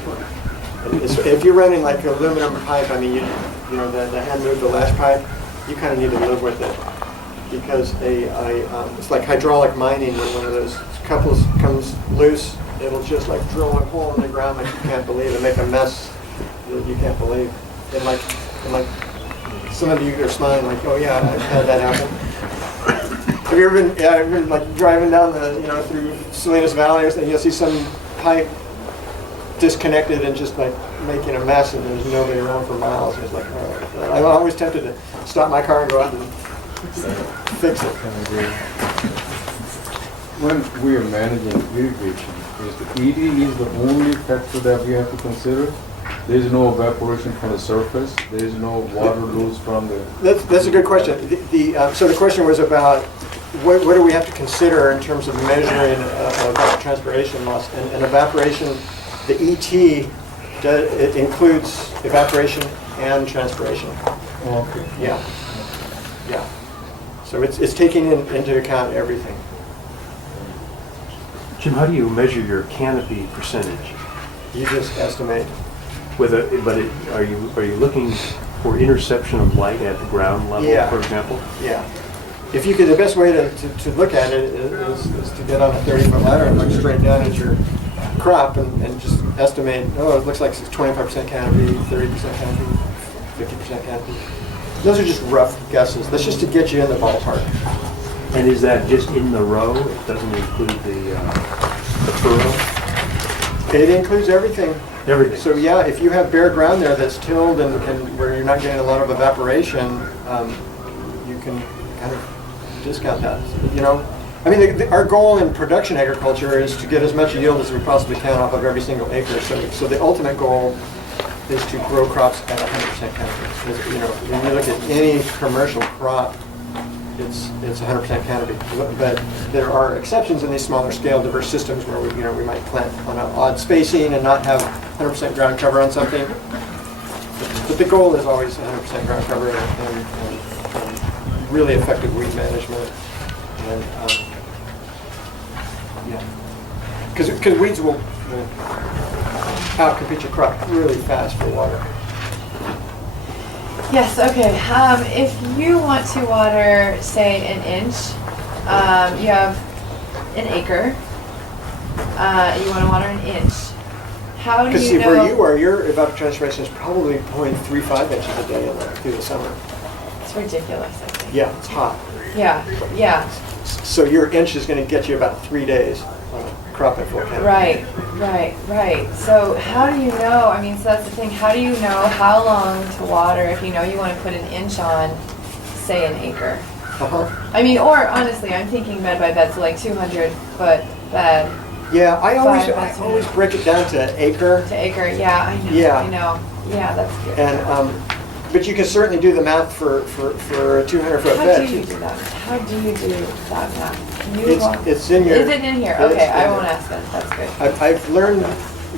If you're running like aluminum pipe, the hand move, the lash pipe, you kind of need to live with it. Because it's like hydraulic mining. When one of those couples comes loose, it'll just like drill a hole in the ground like you can't believe and make a mess that you can't believe. And like some of you are smiling like, oh yeah, I've had that happen. Have you ever been? Yeah, I've been like driving down through Salinas Valley or something. You'll see some pipe disconnected and just like making a mess, and there's nobody around for miles. And it's like, oh. I'm always tempted to stop my car and go out and fix it. When we are managing irrigation, is the ED is the only factor that we have to consider? There is no evaporation from the surface. There is no water loose from the. That's a good question. So the question was about what do we have to consider in terms of measuring evapotranspiration loss and evaporation. The ET it includes evaporation and transpiration. Okay. Yeah. Yeah. So it's taking into account everything. Jim, how do you measure your canopy percentage? You just estimate. Are you looking for interception of light at the ground level, for example? Yeah. If you could, the best way to look at it is to get on a 30-foot ladder and look straight down at your crop and just estimate, oh, it looks like it's 25% canopy, 30% canopy, 50% canopy. Those are just rough guesses. That's just to get you in the ballpark. And is that just in the row? It doesn't include the furrow? It includes everything. Everything. So yeah, if you have bare ground there that's tilled and where you're not getting a lot of evaporation, you can kind of discount that. I mean, our goal in production agriculture is to get as much yield as we possibly can off of every single acre. So the ultimate goal is to grow crops at 100% canopy. When you look at any commercial crop, it's 100% canopy. But there are exceptions in these smaller scale diverse systems where we might plant on an odd spacing and not have 100% ground cover on something. But the goal is always 100% ground cover and really effective weed management. And because weeds will outcompete your crop really fast for water. Yes, okay. If you want to water, say, an inch, you have an acre, you want to water an inch. How do you know? Because see, where you are, your evapotranspiration is probably 0.35 inches a day through the summer. It's ridiculous, I think. Yeah, it's hot. Yeah, yeah. So your inch is going to get you about 3 days on a crop at full canopy. Right. So how do you know, so that's the thing, how do you know how long to water if you know you want to put an inch on, say, an acre? Or honestly, I'm thinking bed by bed, so like 200-foot bed. Yeah, I always break it down to acre. To acre, yeah, I know. Yeah. I know. Yeah, that's good. And but you can certainly do the math for a 200-foot bed. How do you do that? How do you do that math? It's in your. Is it in here? Okay, I won't ask then. That's good. I've learned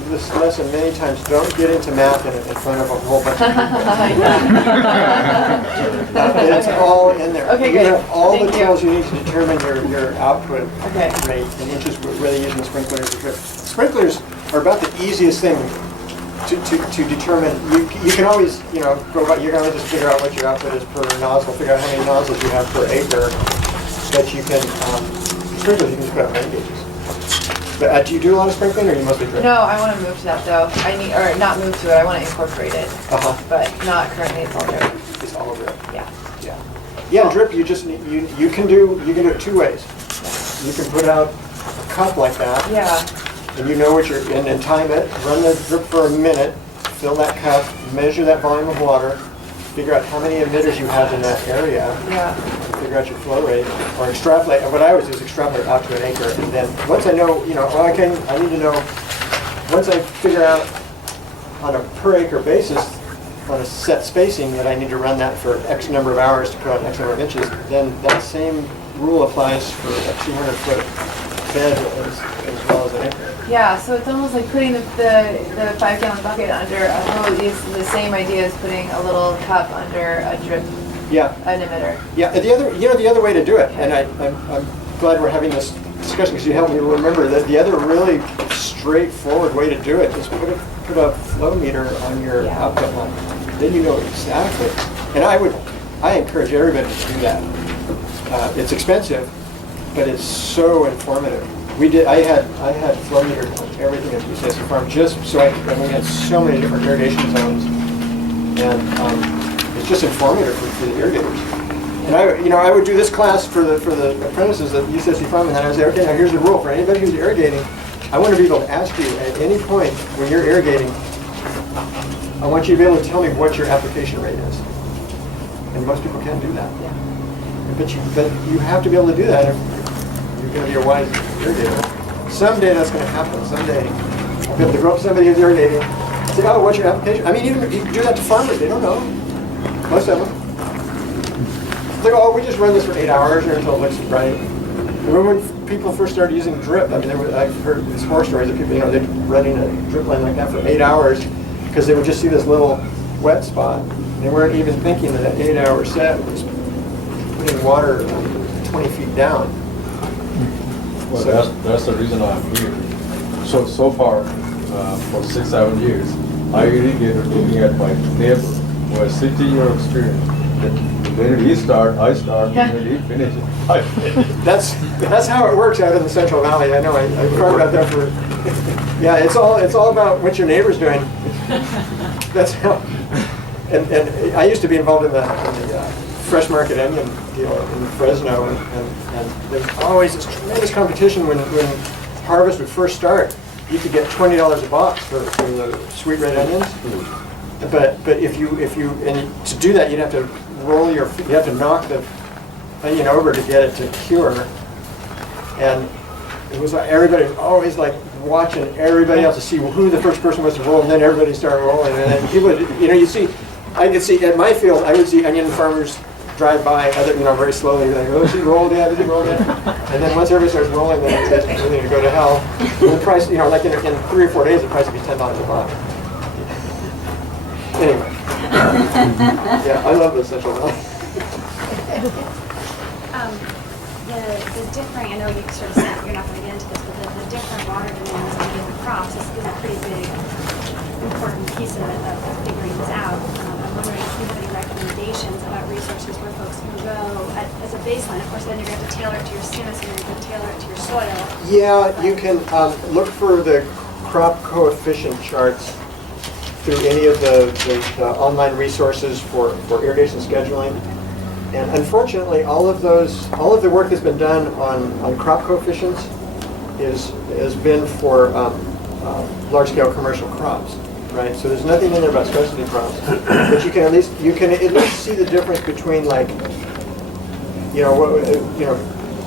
this lesson many times. Don't get into math in front of a whole bunch of people. It's all in there. Okay, you good. have all the tools you need to determine your output rate in inches, whether using sprinklers or drip. Sprinklers are about the easiest thing to determine. You can always go about. You're going to just figure out what your output is per nozzle. Figure out how many nozzles you have per acre. But you can sprinklers. You can just put up rain gauges. But do you do a lot of sprinkling, or you mostly drip? No, I want to move to that though. Not move to it. I want to incorporate it. But not currently. It's all drip. It's all drip. Yeah. Drip. You just need, you can do it 2 ways. You can put out a cup like that. Yeah. And you know what you're and time it. Run the drip for a minute. Fill that cup. Measure that volume of water. Figure out how many emitters you have in that area. Yeah. Figure out your flow rate, or extrapolate. What I always do is extrapolate out to an acre, and then once I know, I need to know. Once I figure out on a per acre basis, on a set spacing, that I need to run that for X number of hours to put on X number of inches, then that same rule applies for a 200-foot bed as well as an acre. Yeah, so it's almost like putting the 5-gallon bucket under a hose. It's the same idea as putting a little cup under a drip. Yeah. An emitter. Yeah. The other way to do it, and I'm glad we're having this discussion because you helped me remember that the other really straightforward way to do it is put a flow meter on your output line. Then you know exactly. And I would I encourage everybody to do that. It's expensive, but it's so informative. I had flow meters on everything at USDA farm just so and we had so many different irrigation zones, and it's just informative for the irrigators. And I would do this class for the apprentices at USDA farm, and then I would say, okay, now here's the rule for anybody who's irrigating. I want to be able to ask you at any point when you're irrigating, I want you to be able to tell me what your application rate is. And most people can't do that. But you have to be able to do that if you're going to be a wise irrigator. Someday that's going to happen. Someday you'll be able to go up to somebody who's irrigating and say, oh, what's your application? I mean, even you do that to farmers. They don't know. Most of them. It's like, oh, we just run this for 8 hours or until it looks right. Remember when people first started using drip? I mean, I've heard these horror stories of people, they're running a drip line like that for 8 hours because they would just see this little wet spot. They weren't even thinking that an 8-hour set was putting water 20 feet down. Well, so that's the reason I'm here. So far, for 6-7 years, I irrigated looking at my neighbor who has 60-year experience. The minute he starts, I start. The minute he finishes, I finish. That's how it works out in the Central Valley. I know. I've heard about that for. Yeah, it's all about what your neighbor's doing. That's how. And I used to be involved in the fresh market onion deal in Fresno, and there's always this tremendous competition when harvest would first start. You could get $20 a box for the sweet red onions. But if you and to do that, you'd have to knock the onion over to get it to cure. And it was like everybody was always like watching everybody else to see who the first person was to roll, and then everybody started rolling. And then people would, I could see at my field, I would see onion farmers drive by, very slowly. Like, oh, is he rolled yet? Is he rolled yet? And then once everybody starts rolling, then it's everything to go to hell. And the price, like in 3 or 4 days, the price would be $10 a box. Anyway, yeah, I love the Central Valley. The different, I know you sort of said you're not going to get into this, but the different water demands on different crops is a pretty big, important piece of figuring this out. I'm wondering if you have any recommendations about resources where folks can go as a baseline. Of course, then you're going to have to tailor it to your stimulus and you're going to tailor it to your soil. Yeah, you can look for the crop coefficient charts through any of the online resources for irrigation scheduling. And unfortunately, all of the work that's been done on crop coefficients has been for large-scale commercial crops, right? So there's nothing in there about specialty crops, but you can at least see the difference between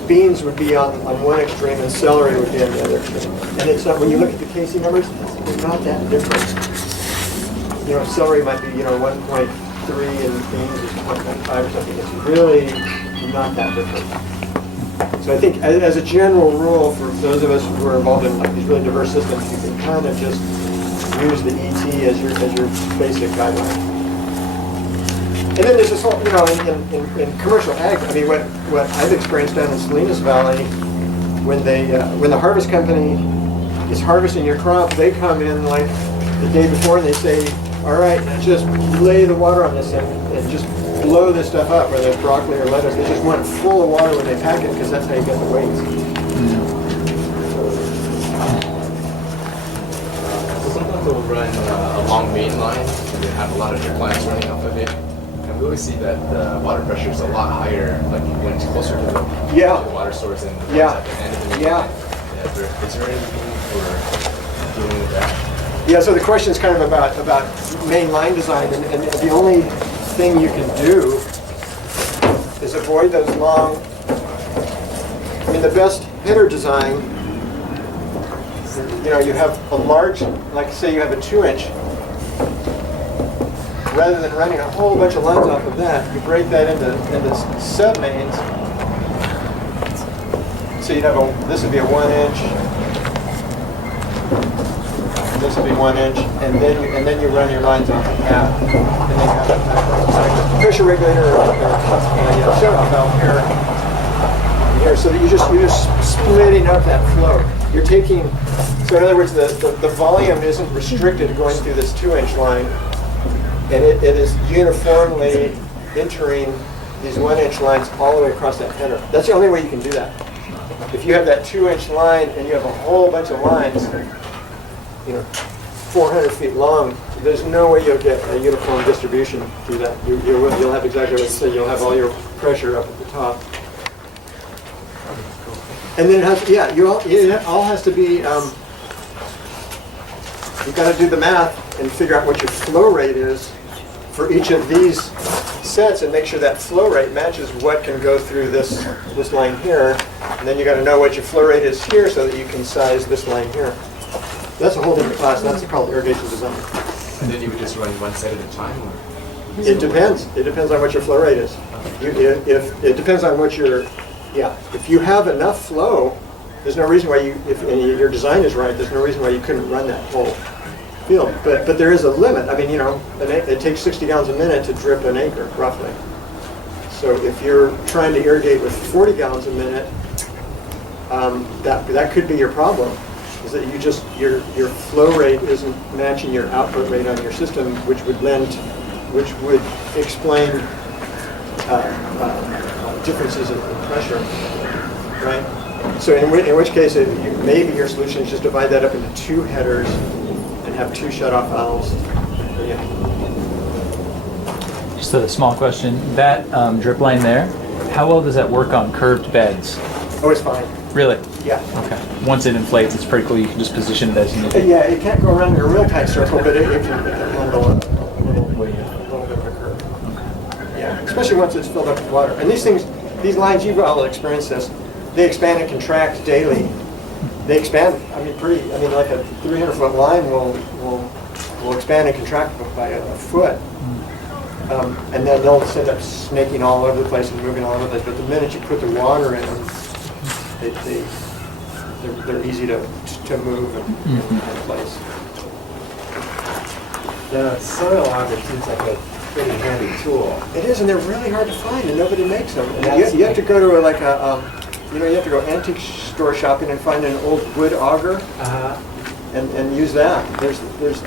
beans would be on one extreme and celery would be on the other extreme. And it's not, when you look at the KC numbers, they're not that different. Celery might be 1.3 and beans is 1.5 or something. It's really not that different. So I think as a general rule for those of us who are involved in these really diverse systems, you can kind of just use the ET as your basic guideline. And then there's this whole, in commercial ag, I mean, what I've experienced down in Salinas Valley, when the harvest company is harvesting your crop, they come in like the day before and they say, all right, just lay the water on this and just blow this stuff up, whether it's broccoli or lettuce. They just want it full of water when they pack it because that's how you get the weights. So sometimes we'll run a long main line and we have a lot of drip lines running off of it. And we always see that the water pressure is a lot higher like when it's closer to the water source and at the end of the main line. Is there anything for dealing with that? Yeah, so the question is kind of about main line design, and the only thing you can do is avoid those long. I mean, the best header design, you have a large, like say you have a 2-inch. Rather than running a whole bunch of lines off of that, you break that into sub-mains. So you'd have this would be a 1-inch. This will be 1 inch, and then you run your lines off of that, and then you have a pressure regulator or shut-off valve here. So that you're just splitting up that flow. You're taking, so in other words, the volume isn't restricted going through this 2-inch line, and it is uniformly entering these 1-inch lines all the way across that header. That's the only way you can do that. If you have that 2-inch line and you have a whole bunch of lines, 400 feet long, there's no way you'll get a uniform distribution through that. You'll have exactly what you said. You'll have all your pressure up at the top. And then it has, it all has to be, you've got to do the math and figure out what your flow rate is for each of these sets and make sure that flow rate matches what can go through this line here. And then you got to know what your flow rate is here so that you can size this line here. That's a whole different class. That's called irrigation design. And then you would just run one set at a time? Or? It depends. It depends on what your flow rate is. If it depends on what your, if you have enough flow, there's no reason why if your design is right, there's no reason why you couldn't run that whole field. But there is a limit. I mean, it takes 60 gallons a minute to drip an acre, roughly. So if you're trying to irrigate with 40 gallons a minute, that could be your problem. Is that your flow rate isn't matching your output rate on your system, which would explain differences in pressure, right? So in which case, maybe your solution is just divide that up into 2 headers and have 2 shut-off valves. Just a small question. That drip line there, how well does that work on curved beds? Oh, it's fine. Really? Yeah. Okay. Once it inflates, it's pretty cool. You can just position it as you need to. Yeah, it can't go around in a real tight circle, but it can handle a little bit of a curve. Okay. Yeah, especially once it's filled up with water. And these lines, you've all experienced this, they expand and contract daily. They expand, like a 300-foot line will expand and contract by a foot. And then they'll end up snaking all over the place and moving all over the place. But the minute you put the water in them, they're easy to move and place. The soil auger seems like a pretty handy tool. It is, and they're really hard to find, and nobody makes them. And you have to go to you have to go antique store shopping and find an old wood auger, and use that.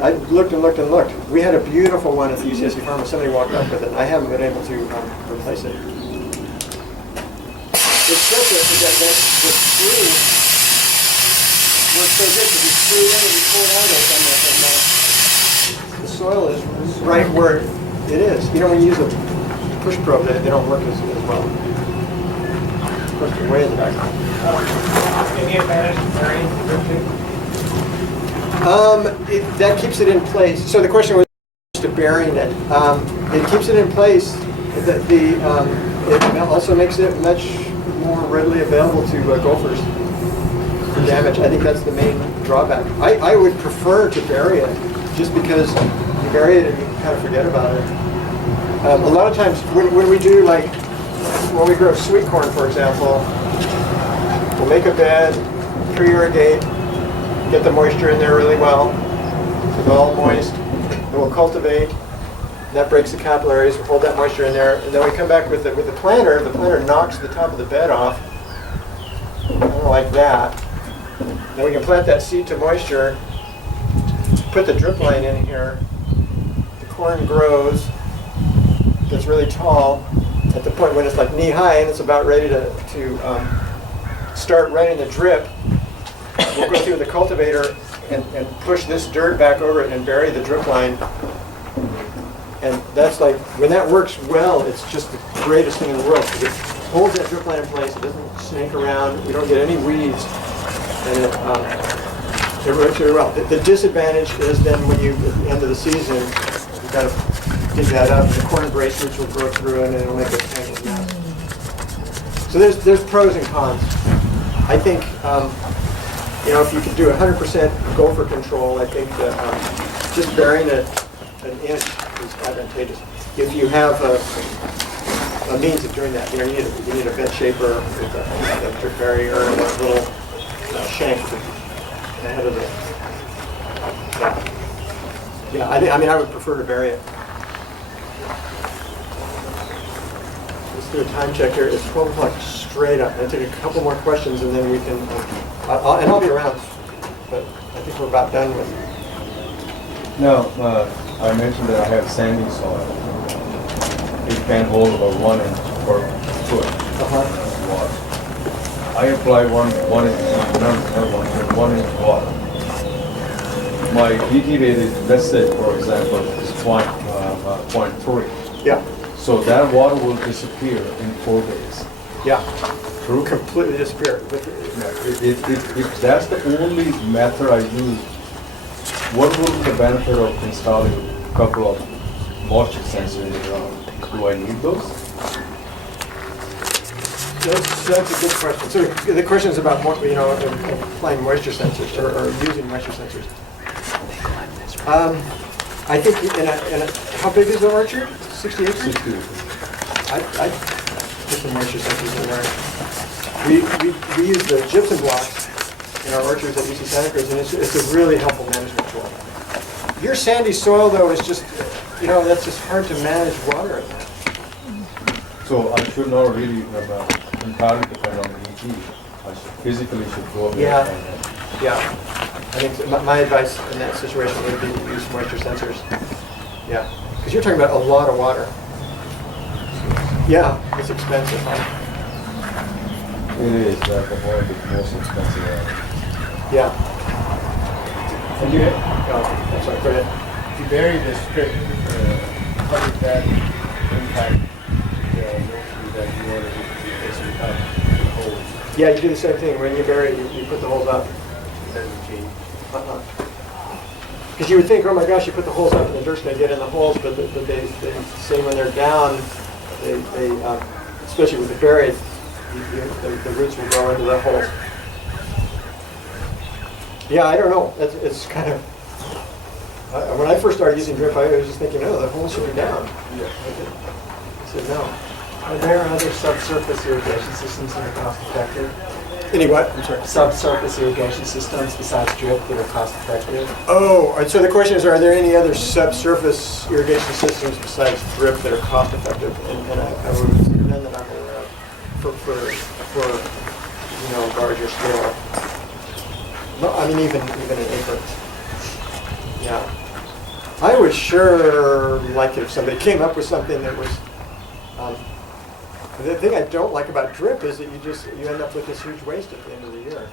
I looked and looked and looked. We had a beautiful one at the UCSC farm, and somebody walked up with it. I haven't been able to replace it. It's just that the screw works so good because you screw in and you pull it out, and the soil is right where it is. When you use a push probe, they don't work as well. Push it way in the back. Any advantage to burying the drip tube? That keeps it in place. So the question was to burying it. It keeps it in place. It also makes it much more readily available to gophers for damage. I think that's the main drawback. I would prefer to bury it, just because you bury it and you kind of forget about it. A lot of times when we do, like when we grow sweet corn, for example, we'll make a bed, pre-irrigate, get the moisture in there really well, so it's all moist, and we'll cultivate. That breaks the capillaries, we hold that moisture in there, and then we come back with the planter. The planter knocks the top of the bed off, like that. Then we can plant that seed to moisture, put the drip line in here. The corn grows, gets really tall, at the point when it's like knee-high and it's about ready to start running the drip. We'll go through the cultivator and push this dirt back over it and bury the drip line. And that's like, when that works well, it's just the greatest thing in the world, because it holds that drip line in place, it doesn't snake around, you don't get any weeds, and it works very well. The disadvantage is then when you, at the end of the season, you've got to dig that up, and the corn brace roots will grow through it, and it'll make a tangled mess. So there's pros and cons. I think, if you could do 100% gopher control, I think that just burying it an inch is advantageous. If you have a means of doing that, you need a bed shaper with a drip barrier and a little shank ahead of it. I would prefer to bury it. Let's do a time check here. It's 12 o'clock straight up. I'll take a couple more questions and then we can, I'll be around, but I think we're about done with it. Now, I mentioned that I have sandy soil. it can hold about 1 inch per foot of water. I apply one inch, not 1 inch water. My DT rate is, let's say, for example, is 0.3. Yeah. So that water will disappear in 4 days. Yeah. True? Completely disappear. If that's the only method I use, what will be the benefit of installing a couple of moisture sensors in the ground? Do I need those? That's a good question. So the question is about, applying moisture sensors or using moisture sensors. I think how big is the orchard? 60 acres? 60 acres. I'd put some moisture sensors in there. We use the gypsum blocks in our orchards at UC Santa Cruz, and it's a really helpful management tool. Your sandy soil, though, is just, that's just hard to manage water in that. So I should not really entirely depend on the ET. I physically should go over Yeah. and Yeah. I think my advice in that situation would be to use moisture sensors. Yeah. Because you're talking about a lot of water. Yeah, it's expensive, huh? it is like one of the most expensive areas. Yeah. And you, I'm sorry, go ahead. If you bury the strip, how does that impact the nursery that you want to replace without the holes? Yeah, you do the same thing. When you bury it, you put the holes up. It doesn't change. Because you would think, oh my gosh, you put the holes up and the dirt's going to get in the holes, but they say when they're down, they especially with the buried, the roots will grow into the holes. Yeah, I don't know. It's kind of, when I first started using drip, I was just thinking, oh, the holes should be down. Yeah. I said no. Are there other subsurface irrigation systems that are cost effective? Any what? I'm sorry. Subsurface irrigation systems besides drip that are cost effective? Oh, and so the question is, are there any other subsurface irrigation systems besides drip that are cost effective? And I would say none that I'm aware of for larger scale. No, I mean even an acre. Yeah. I would sure like it if somebody came up with something that was. The thing I don't like about drip is that you end up with this huge waste at the end of the year.